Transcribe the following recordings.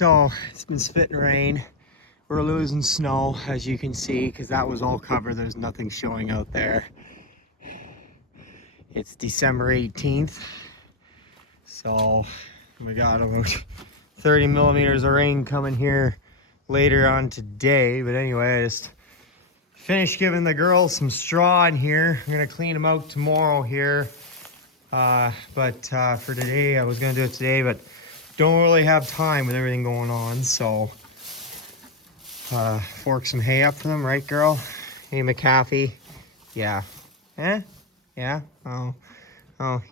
So it's been spitting rain. We're losing snow, as you can see, because that was all covered. There's nothing showing out there. It's December 18th. So we got about 30 millimeters of rain coming here later on today. But anyway, I just finished giving the girls some straw in here. I'm gonna clean them out tomorrow here. But for today, I was gonna do it today, but don't really have time with everything going on. So fork some hay up for them, right, girl? Hey, McAfee. Yeah. Eh? Yeah? Oh,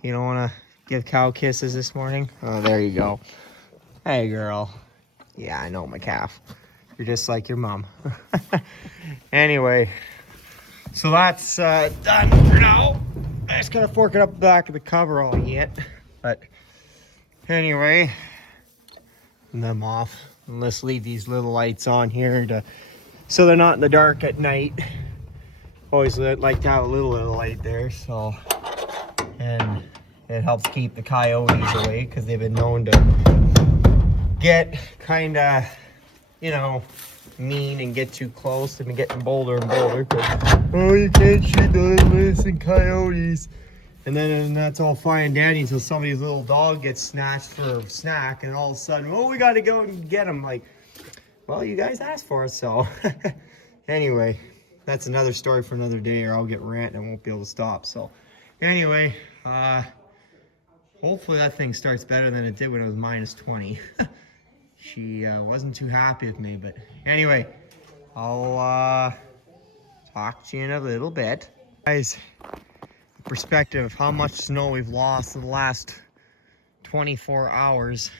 you don't want to give cow kisses this morning? Oh, there you go. Hey, girl. Yeah, I know, McCaff. You're just like your mom. Anyway, so that's done for now. I just gotta fork it up the back of the cover all yet. But anyway, them off. And let's leave these little lights on here so they're not in the dark at night. Always like to have a little light there, so, and it helps keep the coyotes away because they've been known to get kind of, you know, mean and get too close. They've been getting bolder and bolder because, oh, you can't shoot those innocent coyotes. And then that's all fine and dandy until somebody's little dog gets snatched for a snack, and all of a sudden, oh, we got to go and get him. Like, well, you guys asked for it, so. Anyway, that's another story for another day, or I'll get rant and I won't be able to stop. So, anyway, hopefully that thing starts better than it did when it was minus 20. She wasn't too happy with me, but anyway, I'll talk to you in a little bit. Guys, perspective of how much snow we've lost in the last 24 hours.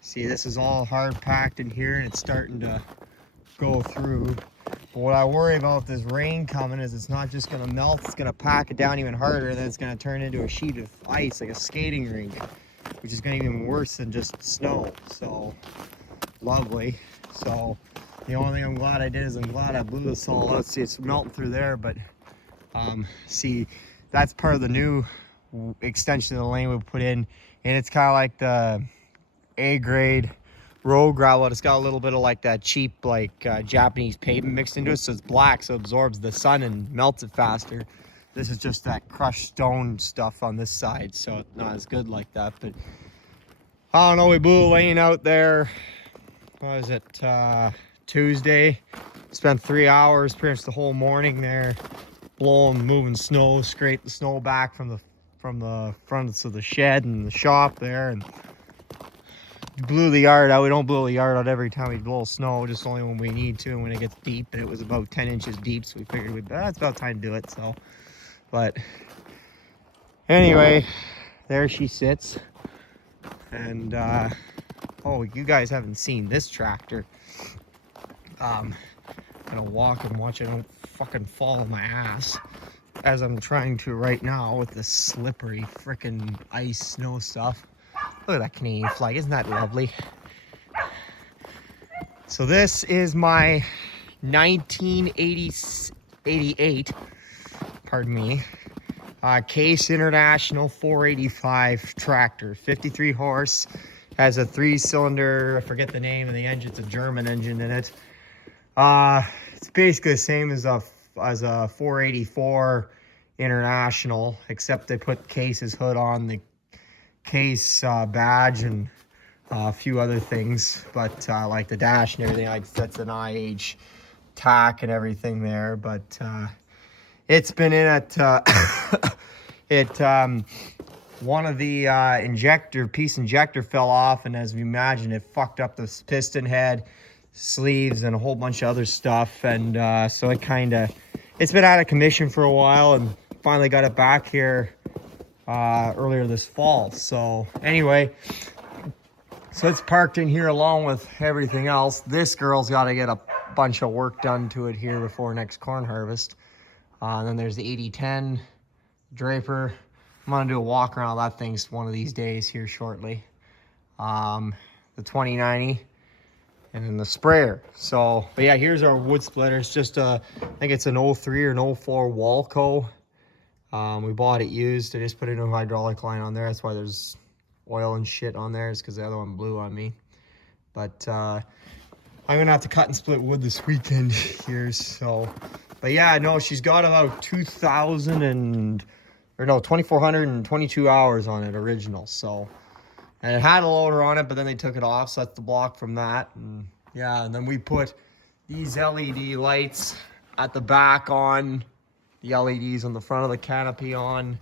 See, this is all hard packed in here and it's starting to go through. But what I worry about this rain coming is it's not just gonna melt, it's gonna pack it down even harder, and then it's gonna turn into a sheet of ice, like a skating rink, which is gonna be even worse than just snow. So, lovely. So, the only thing I'm glad I did is I'm glad I blew this all out. See, it's melting through there, but see, that's part of the new extension of the lane we put in, and it's kind of like the A-grade road gravel. It's got a little bit of like that cheap, like Japanese pavement mixed into it, so it's black, so it absorbs the sun and melts it faster. This is just that crushed stone stuff on this side, so it's not as good like that. But I don't know, we blew a lane out there. What was it, Tuesday? Spent 3 hours, pretty much the whole morning there, blowing, moving snow, scrape the snow back from the fronts of the shed and the shop there, and blew the yard out. We don't blow the yard out every time we blow snow, just only when we need to and when it gets deep, and it was about 10 inches deep, so we figured it's about time to do it. So, but anyway, there she sits. And oh, you guys haven't seen this tractor. I'm gonna walk and watch it don't fucking fall on my ass, as I'm trying to right now with this slippery frickin' ice snow stuff. Look at that Canadian flag, isn't that lovely? So this is my 1988, pardon me, Case International 485 tractor, 53 horse, has a 3-cylinder, I forget the name of the engine, it's a German engine in it. It's basically the same as a 484 International, except they put Case's hood on the Case badge and a few other things, but like the dash and everything, like that's an IH tack and everything there. But it's been in at one of the piece injector fell off, and as we imagine, it fucked up the piston head, sleeves, and a whole bunch of other stuff. And so it's been out of commission for a while, and finally got it back here earlier this fall. So anyway, so it's parked in here along with everything else. This girl's got to get a bunch of work done to it here before next corn harvest. And then there's the 8010 Draper. I'm gonna do a walk around that thing one of these days here shortly. The 2090 and then the sprayer. So, but yeah, here's our wood splitter. It's just I think it's an 03 or an 04 Walco. We bought it used. I just put a new hydraulic line on there. That's why there's oil and shit on there is because the other one blew on me. But I'm gonna have to cut and split wood this weekend here. So, but yeah, no, she's got about 2,422 hours on it original. So, and it had a loader on it, but then they took it off, so that's the block from that. And yeah, and then we put these LED lights at the back on, the LEDs on the front of the canopy on,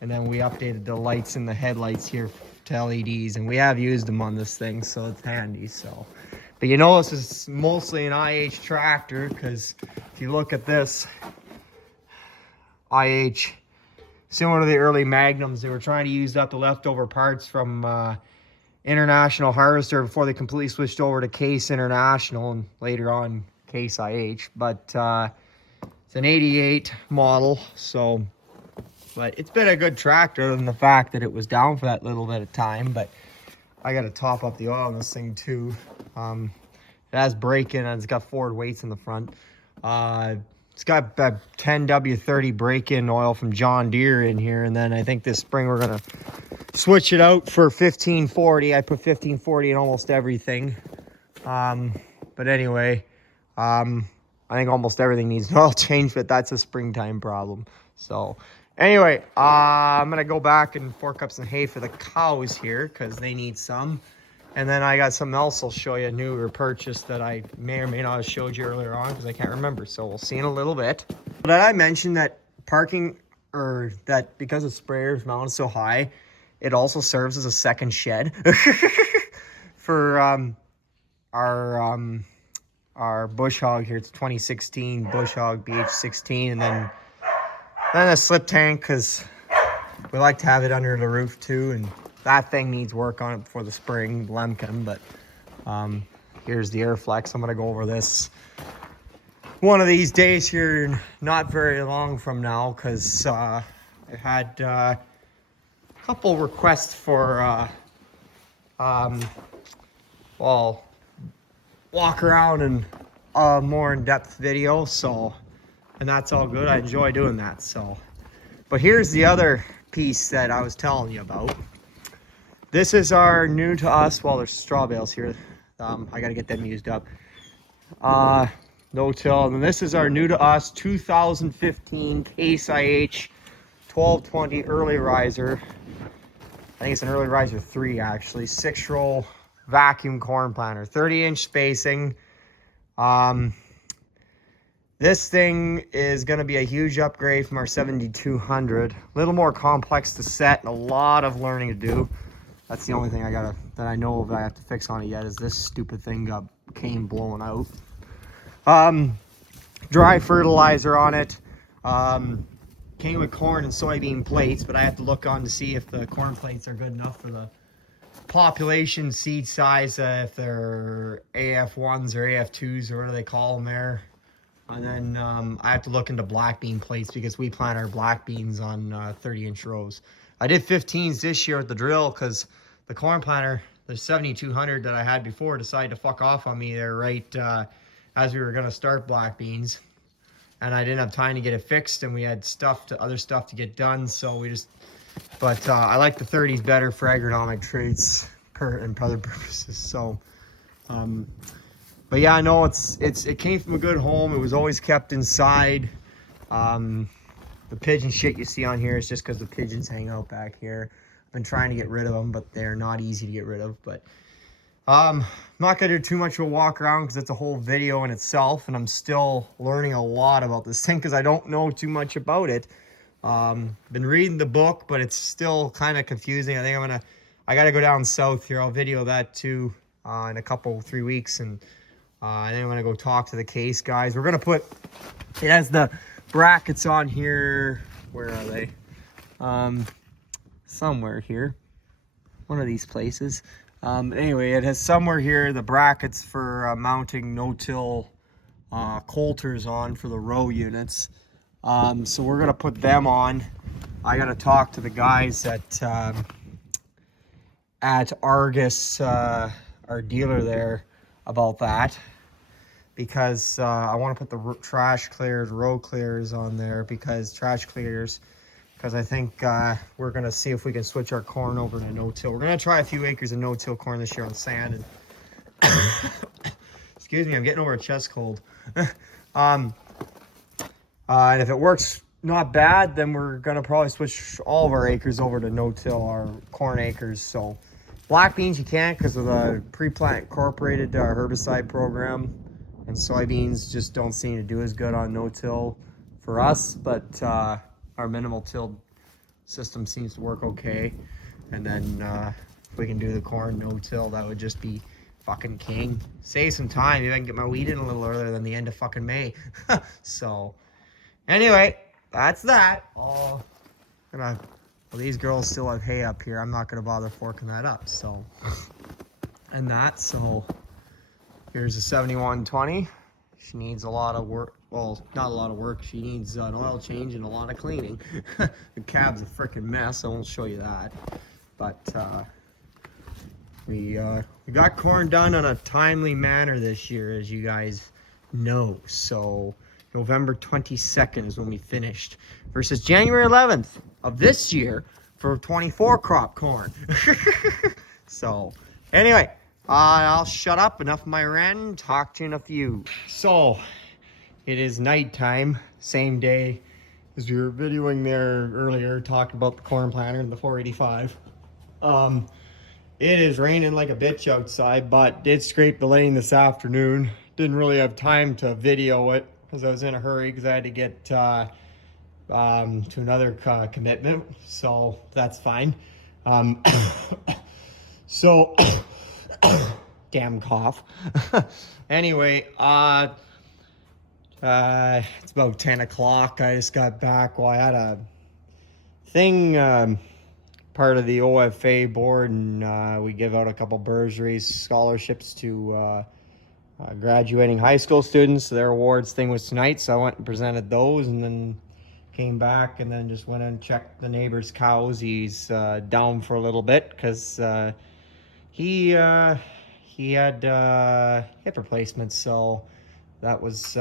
and then we updated the lights in the headlights here to LEDs, and we have used them on this thing, so it's handy. So, but you know, this is mostly an IH tractor, because if you look at this IH, similar to the early Magnums, they were trying to use up the leftover parts from International Harvester before they completely switched over to Case International and later on Case IH. But it's an 88 model, so, but it's been a good tractor other than the fact that it was down for that little bit of time. But I got to top up the oil on this thing too. It has brake-in and it's got forward weights in the front. It's got that 10W30 break-in oil from John Deere in here, and then I think this spring we're gonna switch it out for 1540. I put 1540 in almost everything. But anyway, I think almost everything needs an oil change, but that's a springtime problem. So anyway, I'm gonna go back and fork up some hay for the cows here because they need some. And then I got something else I'll show you, new or purchased, that I may or may not have showed you earlier on because I can't remember. So we'll see in a little bit. Did I mention that parking, or that because the sprayer's mounted so high, it also serves as a second shed for our bush hog here. It's 2016 bush hog BH16, and then a slip tank because we like to have it under the roof too, and that thing needs work on it before the spring, Lemken. But here's the Airflex. I'm gonna go over this one of these days here, not very long from now, because I had a couple requests for well, walk around and more in-depth video. So, and that's all good. I enjoy doing that. So, but here's the other piece that I was telling you about. This is our new to us, well, there's straw bales here. I gotta get them used up. No till, and this is our new to us 2015 Case IH 1220 early riser. I think it's an early riser 3 actually. 6-row vacuum corn planter, 30-inch spacing. This thing is going to be a huge upgrade from our 7200. A little more complex to set and a lot of learning to do. That's the only thing that I know of that I have to fix on it yet, is this stupid thing came blowing out. Dry fertilizer on it. Came with corn and soybean plates, but I have to look on to see if the corn plates are good enough for the population seed size, if they're AF1s or AF2s or whatever they call them there. And then I have to look into black bean plates because we plant our black beans on 30-inch rows. I did 15s this year with the drill because the corn planter, the 7200 that I had before, decided to fuck off on me there right as we were going to start black beans. And I didn't have time to get it fixed, and we had other stuff to get done, so we just, but I like the 30s better for agronomic traits and other purposes. So, but yeah, I know it came from a good home. It was always kept inside. The pigeon shit you see on here is just because the pigeons hang out back here. I've been trying to get rid of them, but they're not easy to get rid of. But I'm not going to do too much of a walk around because it's a whole video in itself, and I'm still learning a lot about this thing because I don't know too much about it. Been reading the book, but it's still kind of confusing. I think I got to go down south here. I'll video that too in a 3 weeks, and then I'm going to go talk to the Case guys. We're going to it has the brackets on here. Where are they? Somewhere here. One of these places. Anyway, it has somewhere here the brackets for mounting no-till coulters on for the row units. So we're going to put them on. I got to talk to the guys at Argus, our dealer there, about that. Because I want to put the trash clears, row clears on there, because trash clears because I think we're gonna see if we can switch our corn over to no-till. We're gonna try a few acres of no-till corn this year on sand. And excuse me, I'm getting over a chest cold. And if it works not bad, then we're gonna probably switch all of our acres over to no-till, our corn acres. So black beans you can't because of the pre-plant incorporated herbicide program, and soybeans just don't seem to do as good on no-till for us, but our minimal till system seems to work okay. And then if we can do the corn no-till, that would just be fucking king. Save some time. Maybe I can get my weed in a little earlier than the end of fucking May. So anyway, that's that. Well, these girls still have hay up here. I'm not gonna bother forking that up. So so here's a 7120. She needs a lot of work. Well, not a lot of work. She needs an oil change and a lot of cleaning. The cab's a freaking mess. I won't show you that. But we got corn done on a timely manner this year, as you guys know. So November 22nd is when we finished, versus January 11th of this year for 24 crop corn. So anyway, I'll shut up. Enough of my ranting. Talk to you in a few. So it is nighttime, same day as we were videoing there earlier, talking about the corn planter and the 485. It is raining like a bitch outside, but did scrape the lane this afternoon. Didn't really have time to video it because I was in a hurry because I had to get to another commitment, so that's fine. So damn cough. Anyway, it's about 10 o'clock. I just got back. Well, I had a thing, part of the OFA board, and we give out a couple bursaries, scholarships to graduating high school students. Their awards thing was tonight, so I went and presented those, and then came back and then just went and checked the neighbor's cows. He's down for a little bit because he had hip replacements, so that was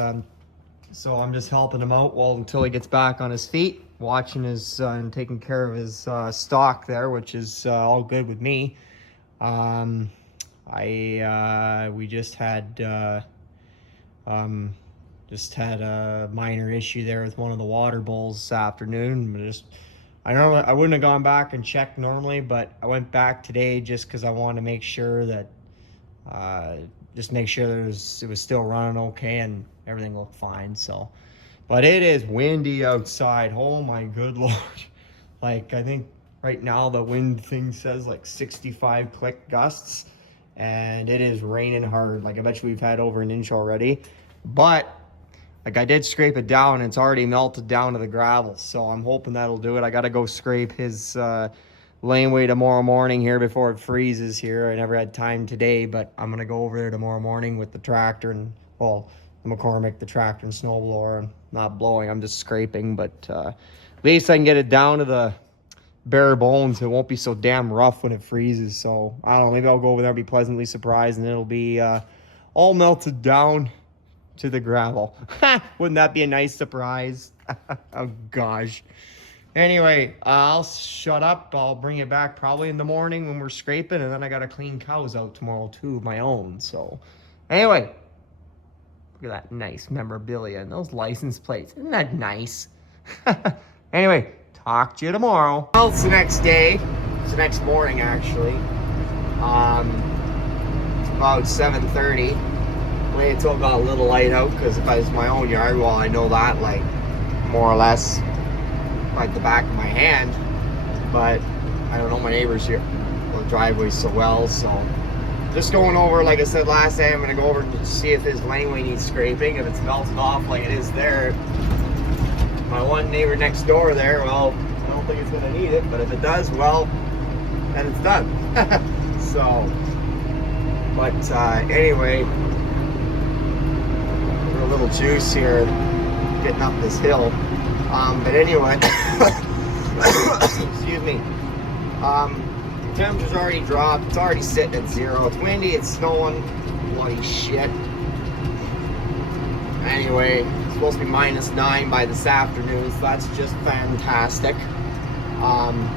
so I'm just helping him out until he gets back on his feet, watching his and taking care of his stock there, which is all good with me. We just had a minor issue there with one of the water bowls this afternoon. I wouldn't have gone back and checked normally, but I went back today just because I wanted to make sure that it was still running okay and everything looked fine. So, but it is windy outside. Oh my good lord! Like, I think right now the wind thing says like 65 click gusts, and it is raining hard. Like, I bet you we've had over an inch already, but like, I did scrape it down and it's already melted down to the gravel, so I'm hoping that'll do it. I gotta go scrape his laneway tomorrow morning here before it freezes here. I never had time today, but I'm gonna go over there tomorrow morning with the tractor and, well, the McCormick, the tractor and snowblower. I'm not blowing, I'm just scraping, but at least I can get it down to the bare bones. It won't be so damn rough when it freezes. So I don't know, maybe I'll go over there and be pleasantly surprised and it'll be all melted down to the gravel. Wouldn't that be a nice surprise? Oh gosh. Anyway, I'll shut up. I'll bring it back probably in the morning when we're scraping, and then I gotta clean cows out tomorrow too, of my own. So anyway, look at that nice memorabilia and those license plates. Isn't that nice? Anyway, talk to you tomorrow. Well, it's the next day. It's the next morning, actually. It's about 7:30. Wait until it got a little light out, because if I was my own yard, well, I know that, like, more or less like the back of my hand, but I don't know my neighbors here, the driveway so well. So just going over, like I said last time, I'm gonna go over and see if his laneway needs scraping. If it's melted off like it is there, my one neighbor next door there, well, I don't think it's gonna need it, but if it does, well, then it's done. So, but anyway, a little juice here getting up this hill. But anyway, excuse me. The temperature's already dropped. It's already sitting at 0. It's windy. It's snowing. Bloody shit. Anyway, it's supposed to be -9 by this afternoon, so that's just fantastic.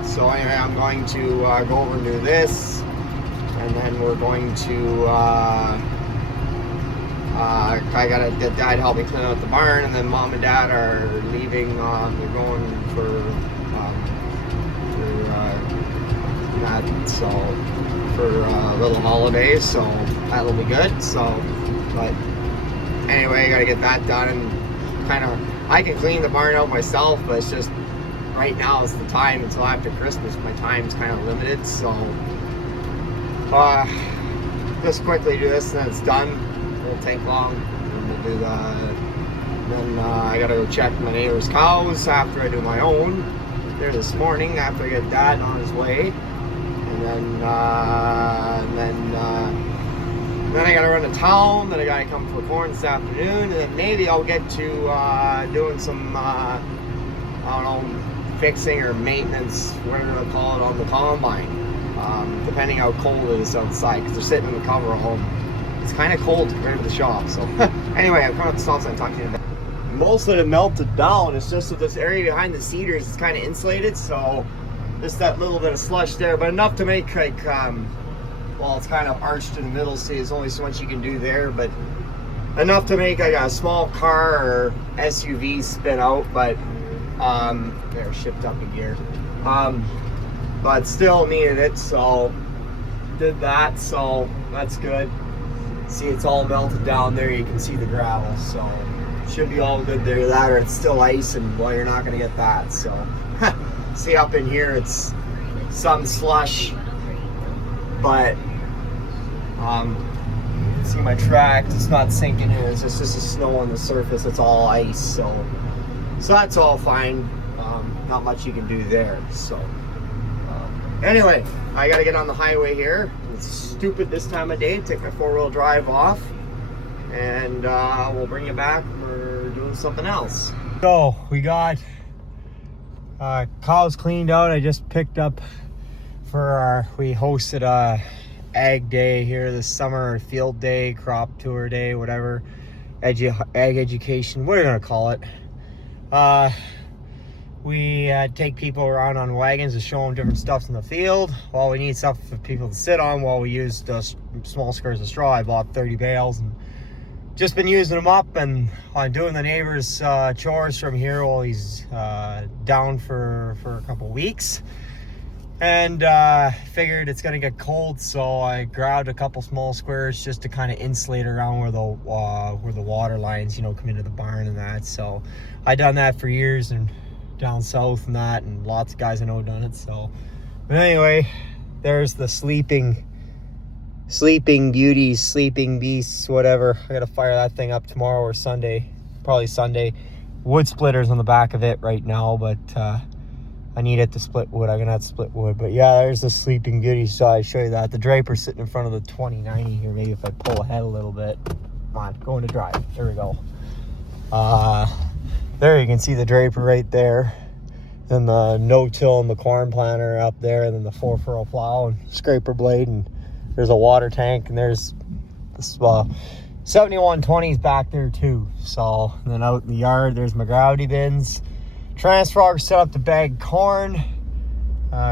So anyway, I'm going to go over and do this, and then we're going to I gotta get Dad help me clean out the barn, and then Mom and Dad are leaving. They're going for that, so for a little holiday, so that'll be good. So, but anyway, I gotta get that done, and kind of I can clean the barn out myself, but it's just right now is the time until after Christmas. My time's kind of limited, so just quickly do this, and then it's done. It won't take long. And we'll do that. Then I gotta go check my neighbor's cows after I do my own there this morning. After I get Dad on his way, and then I gotta run to town. Then I gotta come for corn this afternoon, and then maybe I'll get to doing some I don't know, fixing or maintenance, whatever to call it, on the combine, depending how cold it is outside, because they're sitting in the coverall. It's kind of cold compared to the shop. So anyway, I'm coming up the stop sign, talk to you in a bit. Most of it melted down. It's just that this area behind the cedars is kind of insulated, so just that little bit of slush there, but enough to make like well, it's kind of arched in the middle, so there's only so much you can do there, but enough to make like a small car or SUV spin out. But they're shipped up a gear, but still needed it, so did that, so that's good. See, it's all melted down there. You can see the gravel, so should be all good there. That, or it's still ice, and well, you're not gonna get that. So see, up in here it's some slush, but see my track, it's not sinking in. It's just the snow on the surface. It's all ice, so that's all fine. Not much you can do there. So anyway, I gotta get on the highway here. It's stupid this time of day. Take my 4-wheel drive off, and we'll bring you back. We're doing something else. So we got cows cleaned out. I just picked up for we hosted a ag day here this summer, field day, crop tour day, whatever, ag education, what are you gonna call it. We take people around on wagons to show them different stuff in the field. Well, we need stuff for people to sit on while we use the small squares of straw. I bought 30 bales and just been using them up, and I'm doing the neighbor's chores from here while he's down for a couple weeks. And figured it's gonna get cold, so I grabbed a couple small squares just to kind of insulate around where the water lines, you know, come into the barn and that. So I done that for years and down south and that, and lots of guys I know have done it. So, but anyway, there's the sleeping beauties, sleeping beasts, whatever. I gotta fire that thing up tomorrow or Sunday, probably Sunday. Wood splitters on the back of it right now, but I need it to split wood. I'm gonna have to split wood. But yeah, there's the sleeping beauty. So I show you that. The draper's sitting in front of the 2090 here. Maybe if I pull ahead a little bit. Come on, going to drive. There we go. There you can see the draper right there. Then the no-till and the corn planter up there, and then the 4-furrow plow and scraper blade, and there's a water tank, and there's this 7120's back there too. So, and then out in the yard, there's my gravity bins. Transfer auger set up to bag corn.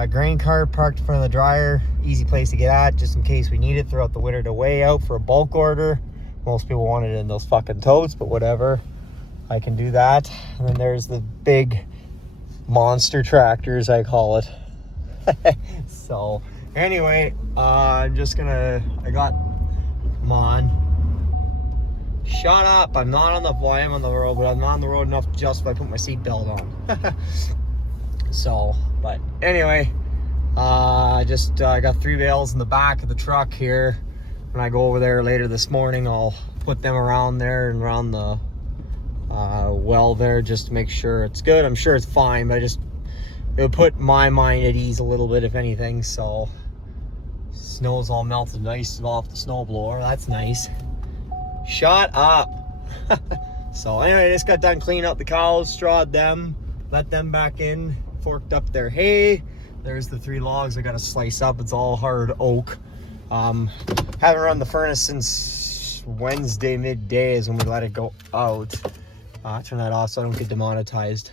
Grain cart parked in front of the dryer. Easy place to get at, just in case we need it throughout the winter to weigh out for a bulk order. Most people want it in those fucking totes, but whatever. I can do that. And then there's the big monster tractors, I call it. So anyway, I'm just gonna, I got them on. Shut up, I'm not on the, well, I am on the road, but I'm not on the road enough just if I put my seatbelt on. So, but anyway, I got 3 bales in the back of the truck here. When I go over there later this morning, I'll put them around there and around the well there, just to make sure it's good. I'm sure it's fine, but it would put my mind at ease a little bit, if anything. So snow's all melted nice off the snow blower. That's nice. Shut up. So anyway, I just got done cleaning up the cows, strawed them, let them back in, forked up their hay. There's the 3 logs I gotta slice up. It's all hard oak. Haven't run the furnace since Wednesday midday is when we let it go out. Turn that off so I don't get demonetized.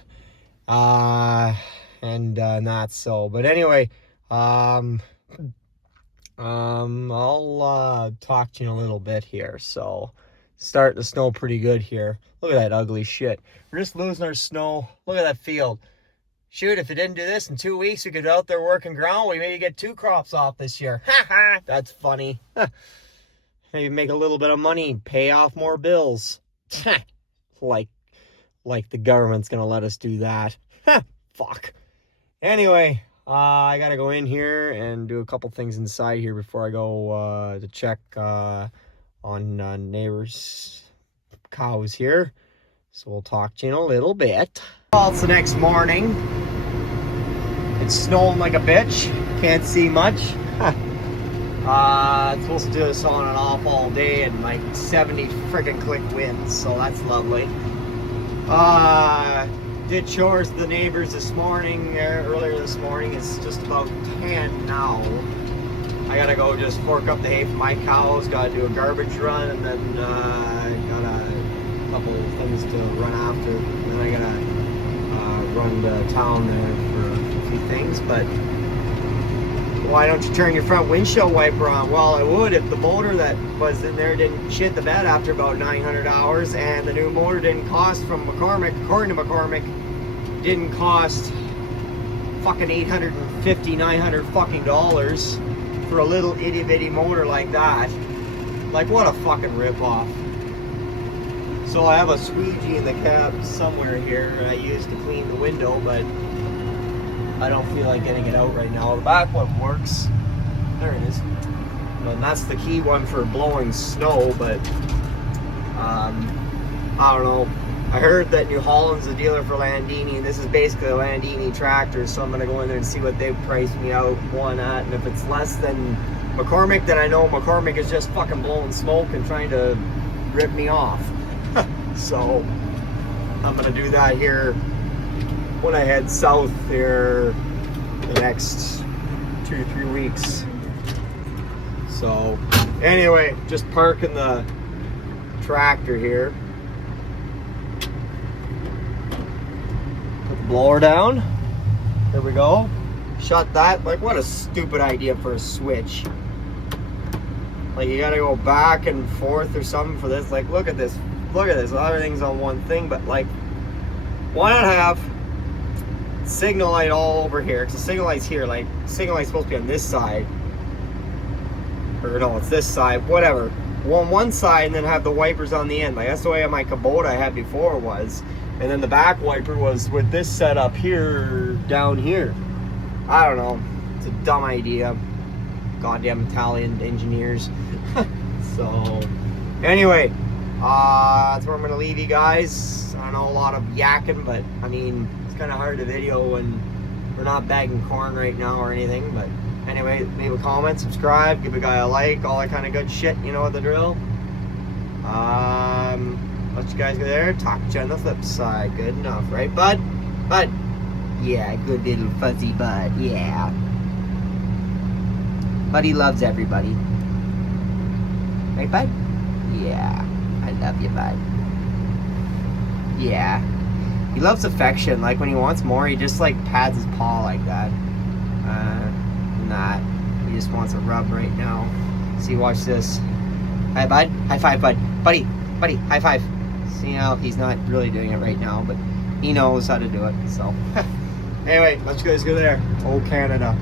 And and not so. But anyway, I'll talk to you in a little bit here. So starting to snow pretty good here. Look at that ugly shit. We're just losing our snow. Look at that field. Shoot, if it didn't do this in 2 weeks, we could be out there working ground. We maybe get 2 crops off this year. Ha ha! That's funny. Maybe make a little bit of money, pay off more bills. like the government's gonna let us do that. Fuck. Anyway, I gotta go in here and do a couple things inside here before I go to check on neighbors' cows here. So we'll talk to you in a little bit. Well, it's the next morning. It's snowing like a bitch. Can't see much. It's supposed to do this on and off all day and like 70 freaking click winds, so that's lovely. Did chores to the neighbors this morning, earlier this morning. It's just about 10 now. I gotta go just fork up the hay for my cows, gotta do a garbage run, and then got a couple things to run after. And then I gotta run to town there for a few things, but why don't you turn your front windshield wiper on? Well, I would if the motor that was in there didn't shit the bed after about 900 hours, and the new motor didn't cost from McCormick, according to McCormick, didn't cost fucking $850, $900 fucking dollars for a little itty bitty motor like that. Like, what a fucking ripoff. So I have a squeegee in the cab somewhere here I use to clean the window, but I don't feel like getting it out right now. The back one works. There it is. And that's the key one for blowing snow, but I don't know. I heard that New Holland's a dealer for Landini, and this is basically a Landini tractor, so I'm going to go in there and see what they've priced me out one at, and if it's less than McCormick, then I know McCormick is just fucking blowing smoke and trying to rip me off. So I'm going to do that here when I head south here the next 2-3 weeks. So anyway, just parking the tractor here. Put the blower down. There we go. Shut that. Like, what a stupid idea for a switch. Like, you gotta go back and forth or something for this. Like, look at this. Look at this. Everything's on one thing, but like, why not have signal light all over here? Because the signal light's here. Like, signal light's supposed to be on this side. Or no, it's this side. Whatever. One side, and then have the wipers on the end. Like, that's the way my Kubota I had before was. And then the back wiper was with this setup here, down here. I don't know. It's a dumb idea. Goddamn Italian engineers. So, anyway, that's where I'm gonna leave you guys. I know a lot of yakking, but I mean, it's kind of hard to video when we're not bagging corn right now or anything. But anyway, leave a comment, subscribe, give a guy a like, all that kind of good shit. You know what the drill. Let you guys go there. Talk to you on the flip side. Good enough, right, bud? Bud. Yeah, good little fuzzy bud. Yeah. Buddy loves everybody. Right, bud? Yeah. I love you, bud. Yeah. He loves affection. Like, when he wants more, he just, like, pats his paw like that. Not. He just wants a rub right now. See, watch this. Hi, bud. High five, bud. Buddy. Buddy. High five. See how he's not really doing it right now, but he knows how to do it, so. Anyway, let's you guys go there. Oh, Canada.